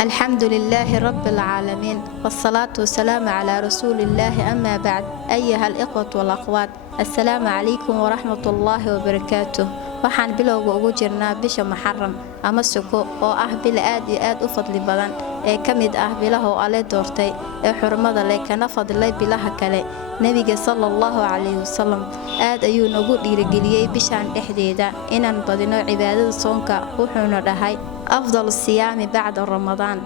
الحمد لله رب العالمين والصلاة والسلام على رسول الله أما بعد أيها الإخوة والأخوات السلام عليكم ورحمة الله وبركاته waxaan bilowga ugu jirnaa bisha Muharram ama Suko oo ah bil aad iyo aad u fadli badan ee kamid ah bilaha Alle doortay ee xurmada leh kana fadlay bilaha kale nabiga sallallahu alayhi wasallam aad ayuu nagu dhiirigeliyay bishan dhexdeeda inaan badino cibaadada soonka wuxuuna dhahay afdal siyaami ba'da ramadaan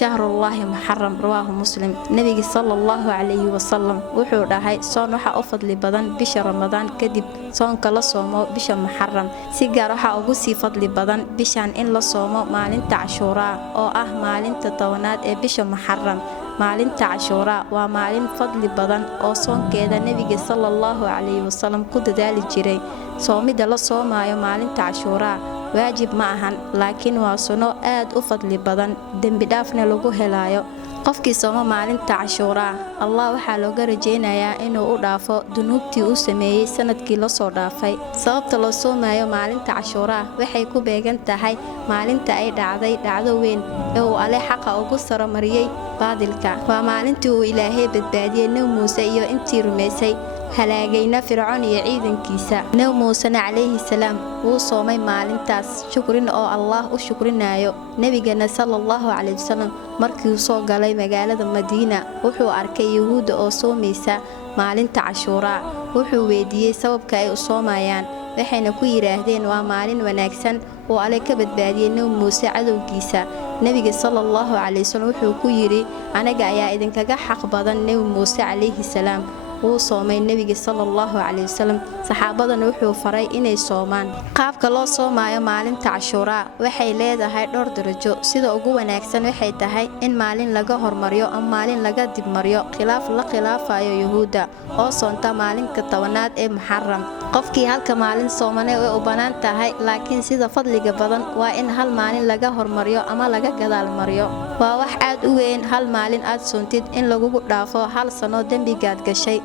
شهر الله محرم رواه مسلم نبي صلى الله عليه وسلم وحو دحاي صون waxa u fadli badan bisha Ramadaan kadib soonka la soomo bisha Muharram si gaar waxa ugu sii fadli badan bishan in la soomo maalinta Ashura oo ah maalinta tawnaad ee bisha Muharram maalinta Ashura waa maalin fadli badan oo soonkeeda nabiga sallallahu alayhi wasallam ku dadaali jiray soomida la soomayo maalinta Ashura waajib ma ahan laakiin waa suno aad u fadli badan dambi dhaafna lagu helayo qofkii sooma maalinta Ashura Allah waxa looga rajeynayaa inuu u dhaafo dunuubtii uu sameeyay sanadkii la soo dhaafay sababta loo soomayo maalinta Ashura waxay ku beegan tahay maalinta ay dhacday dhacdo weyn ee uu Alle xaqa ugu saro mariyay baadilka waa maalintii uu Ilaahay badbaadiyay Nabi Muuse iyo intii rumaysay halaagayna Fircoon iyo ciidankiisa Nabi Muuse alayhi salaam wuu soomay maalintaas shukrin oo Allah u shukrinayo nabigana sallallahu alayhi wasallam markii uu soo galay magaalada Madiina wuxuu arkay yahuud oo soomaysa maalinta Ashura wuxuu weydiiyay sababka ay u soomayaan waxayna ku yiraahdeen waa maalin wanaagsan oo Alle ka badbaadiyay Nabi Muuse cadowgiisa nabiga sallallahu alayhi wasallam wuxuu ku yiri anaga ayaa idinkaga xaq badan Nabi Muuse alayhi salaam wuu soomay nabiga sallallahu alayhi wasallam saxaabadana wuxuu faray inay soomaan qaabka loo soomayo maalinta Ashura waxay leedahay dhowr darajo sida ugu wanaagsan waxay tahay in maalin laga hormariyo ama maalin laga dib mariyo khilaafayo yahuuda oo soonta maalinka tawnaad ee Muharram qofkii halka maalin soomanay way u banaan tahay laakiin sida fadliga badan waa in hal maalin laga hormariyo ama laga gadaal mariyo waa wax aad u weyn hal maalin aad soontid in lagu dhaafo hal sano dambigaad gashay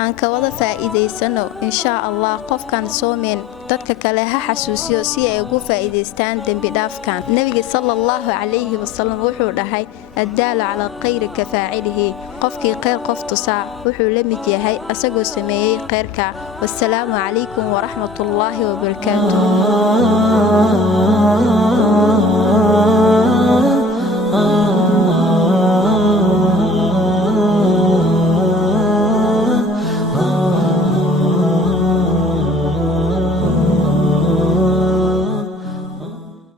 aan ka wada faa'iideysano insha Allah qofkan soomeen dadka kale ha xasuusiyo si ay ugu faa'iideystaan dambi dhaafkan nabiga sallallahu alayhi wasallam wuxuu dhahay addaala ala khayr ka faa'ilihi qofkii khayr qof tusaa wuxuu la mid yahay asagoo sameeyay khayrka wassalaamu alaykum wa rahmatullahi wa barakatuh